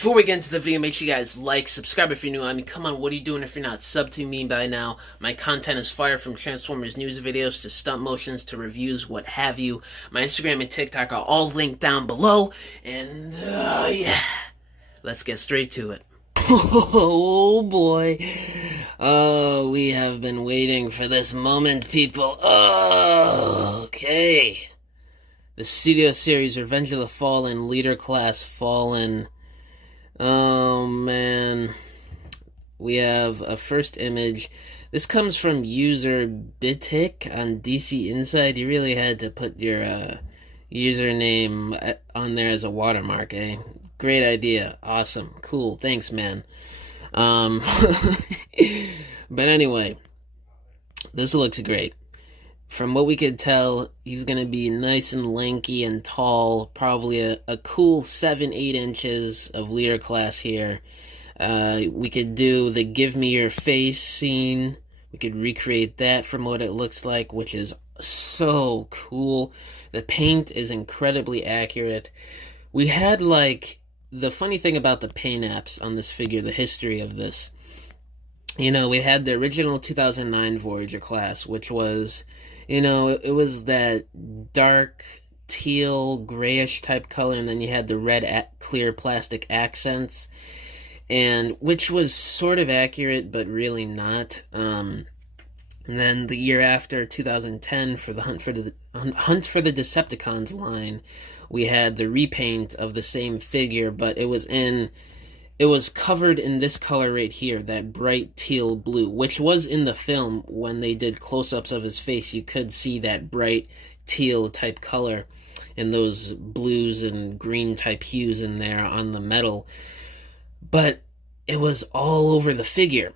Before we get into the video, make sure you guys like, subscribe if you're new. I mean, come on, what are you doing if you're not sub to me by now? My content is fire, from Transformers news videos to stunt motions to reviews, what have you. My Instagram and TikTok are all linked down below. And, yeah, let's get straight to it. Oh boy. Oh, we have been waiting for this moment, people. Oh, okay. The Studio Series Revenge of the Fallen, Leader Class Fallen. Oh man, we have a first image. This comes from user Bitic on DC Inside. You really had to put your username on there as a watermark, eh? Great idea. Awesome. Cool. Thanks, man. But anyway, this looks great. From what we could tell, he's going to be nice and lanky and tall, probably a cool 7-8 inches of leader class here. We could do the give me your face scene. We could recreate that from what it looks like, which is so cool. The paint is incredibly accurate. We had, like, the funny thing about the paint apps on this figure, the history of this. You know, we had the original 2009 Voyager class, which was... You know, it was that dark teal grayish type color, and then you had the red clear plastic accents, and which was sort of accurate but really not. And then the year after, 2010, for the Hunt for the Decepticons line, we had the repaint of the same figure, but it was covered in this color right here, that bright teal blue, which was in the film when they did close-ups of his face. You could see that bright teal type color and those blues and green type hues in there on the metal. But it was all over the figure.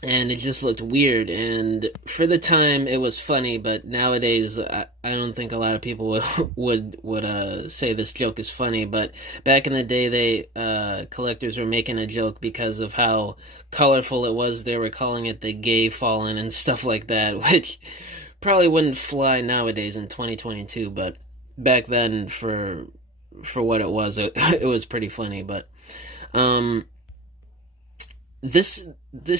And it just looked weird, and for the time it was funny, but nowadays I don't think a lot of people would say this joke is funny. But back in the day, collectors were making a joke because of how colorful it was. They were calling it the gay fallen and stuff like that, which probably wouldn't fly nowadays in 2022. But back then, for what it was, it was pretty funny. But This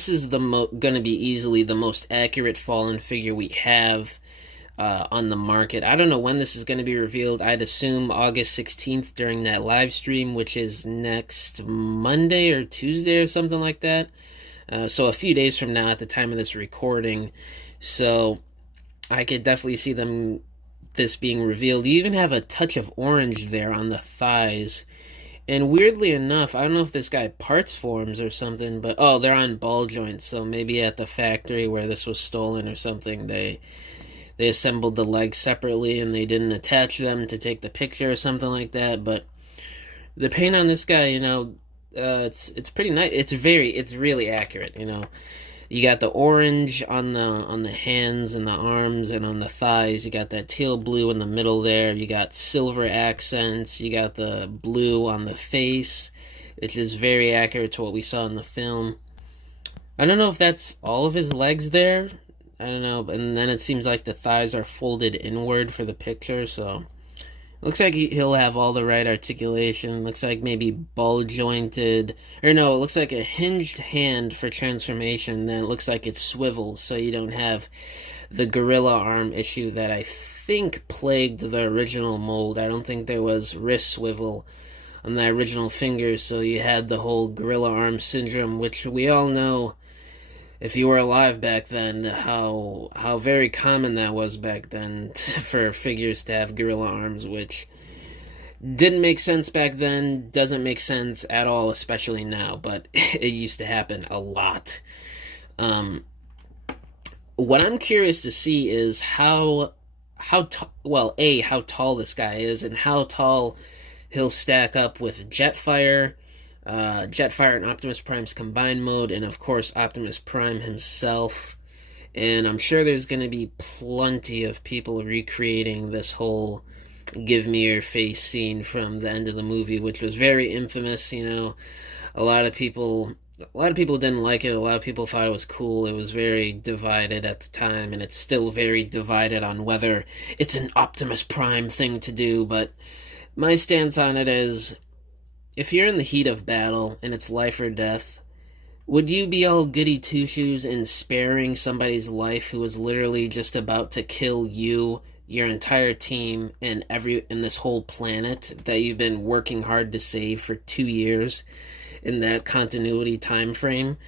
is gonna be easily the most accurate Fallen figure we have on the market. I don't know when this is gonna be revealed. I'd assume August 16th during that live stream, which is next Monday or Tuesday or something like that. So a few days from now at the time of this recording. So I could definitely see this being revealed. You even have a touch of orange there on the thighs. And weirdly enough, I don't know if this guy parts forms or something, but oh, they're on ball joints, so maybe at the factory where this was stolen or something, they assembled the legs separately and they didn't attach them to take the picture or something like that. But the paint on this guy, you know, it's pretty nice. It's really accurate, you know. You got the orange on the hands and the arms and on the thighs. You got that teal blue in the middle there. You got silver accents. You got the blue on the face. It's just very accurate to what we saw in the film. I don't know if that's all of his legs there. I don't know. And then it seems like the thighs are folded inward for the picture, so... Looks like he'll have all the right articulation. Looks like maybe ball jointed. Or no, it looks like a hinged hand for transformation. Then it looks like it swivels, so you don't have the gorilla arm issue that I think plagued the original mold. I don't think there was wrist swivel on the original fingers, so you had the whole gorilla arm syndrome, which we all know, if you were alive back then, how very common that was back then for figures to have gorilla arms, which didn't make sense back then, doesn't make sense at all, especially now, but it used to happen a lot. What I'm curious to see is how tall this guy is and how tall he'll stack up with Jetfire, Jetfire and Optimus Prime's combined mode, and of course Optimus Prime himself. And I'm sure there's going to be plenty of people recreating this whole give me your face scene from the end of the movie, which was very infamous. You know, a lot of people didn't like it. A lot of people thought it was cool. It was very divided at the time, and it's still very divided on whether it's an Optimus Prime thing to do. But my stance on it is, if you're in the heat of battle and it's life or death, would you be all goody two shoes in sparing somebody's life who was literally just about to kill you, your entire team, and this whole planet that you've been working hard to save for 2 years in that continuity time frame?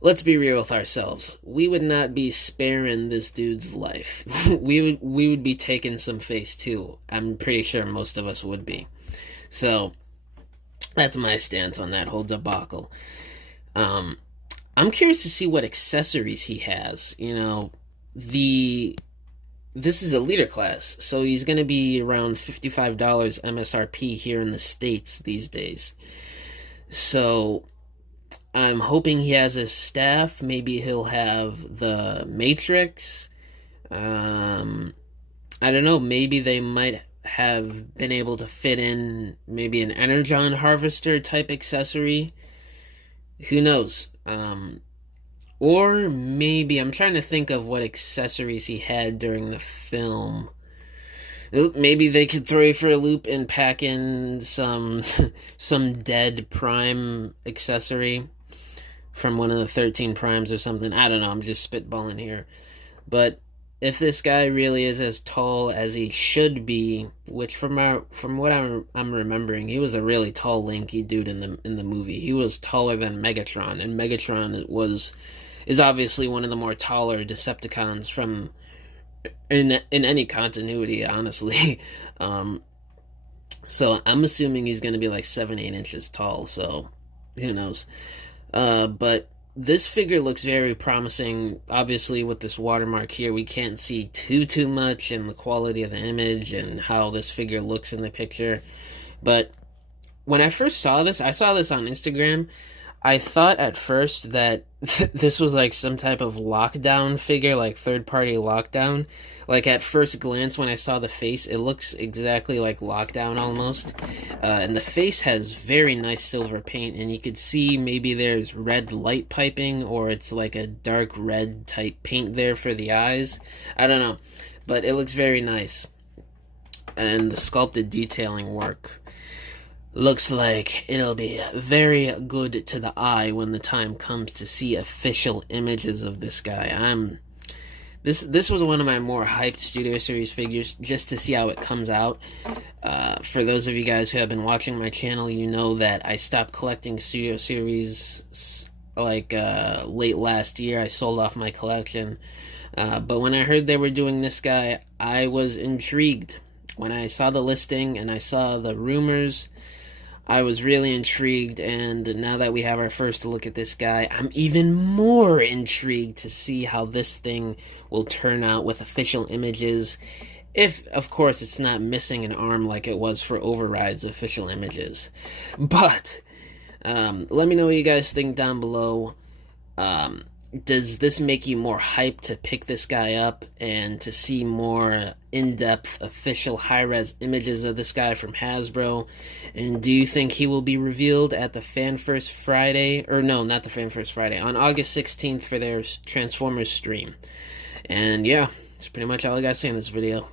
Let's be real with ourselves. We would not be sparing this dude's life. we would be taking some face too. I'm pretty sure most of us would be. So that's my stance on that whole debacle. I'm curious to see what accessories he has. You know, this is a leader class, so he's going to be around $55 MSRP here in the States these days. So I'm hoping he has his staff. Maybe he'll have the Matrix. I don't know. Maybe they might have been able to fit in maybe an Energon Harvester type accessory. Who knows? Or maybe, I'm trying to think of what accessories he had during the film. Maybe they could throw you for a loop and pack in some dead Prime accessory from one of the 13 Primes or something. I don't know, I'm just spitballing here. But if this guy really is as tall as he should be, which from what I'm remembering, he was a really tall, lanky dude in the movie. He was taller than Megatron, and Megatron is obviously one of the more taller Decepticons from in any continuity, honestly. So I'm assuming he's going to be like 7-8 inches tall. So who knows? But this figure looks very promising. Obviously, with this watermark here, we can't see too much in the quality of the image and how this figure looks in the picture. But when I first saw this, I saw this on Instagram. I thought at first that this was like some type of lockdown figure, like third-party lockdown. Like at first glance when I saw the face, it looks exactly like Lockdown almost. And the face has very nice silver paint, and you could see maybe there's red light piping, or it's like a dark red type paint there for the eyes. I don't know, but it looks very nice. And the sculpted detailing work looks like it'll be very good to the eye when the time comes to see official images of this guy. This was one of my more hyped Studio Series figures, just to see how it comes out. For those of you guys who have been watching my channel, you know that I stopped collecting Studio Series like late last year. I sold off my collection. But when I heard they were doing this guy, I was intrigued. When I saw the listing and I saw the rumors, I was really intrigued, and now that we have our first look at this guy, I'm even more intrigued to see how this thing will turn out with official images. If, of course, it's not missing an arm like it was for Override's official images. But, let me know what you guys think down below. Does this make you more hyped to pick this guy up and to see more in-depth official high-res images of this guy from Hasbro? And do you think he will be revealed at the Fan First Friday? Or no, not the Fan First Friday. On August 16th for their Transformers stream. And yeah, that's pretty much all I got to say in this video.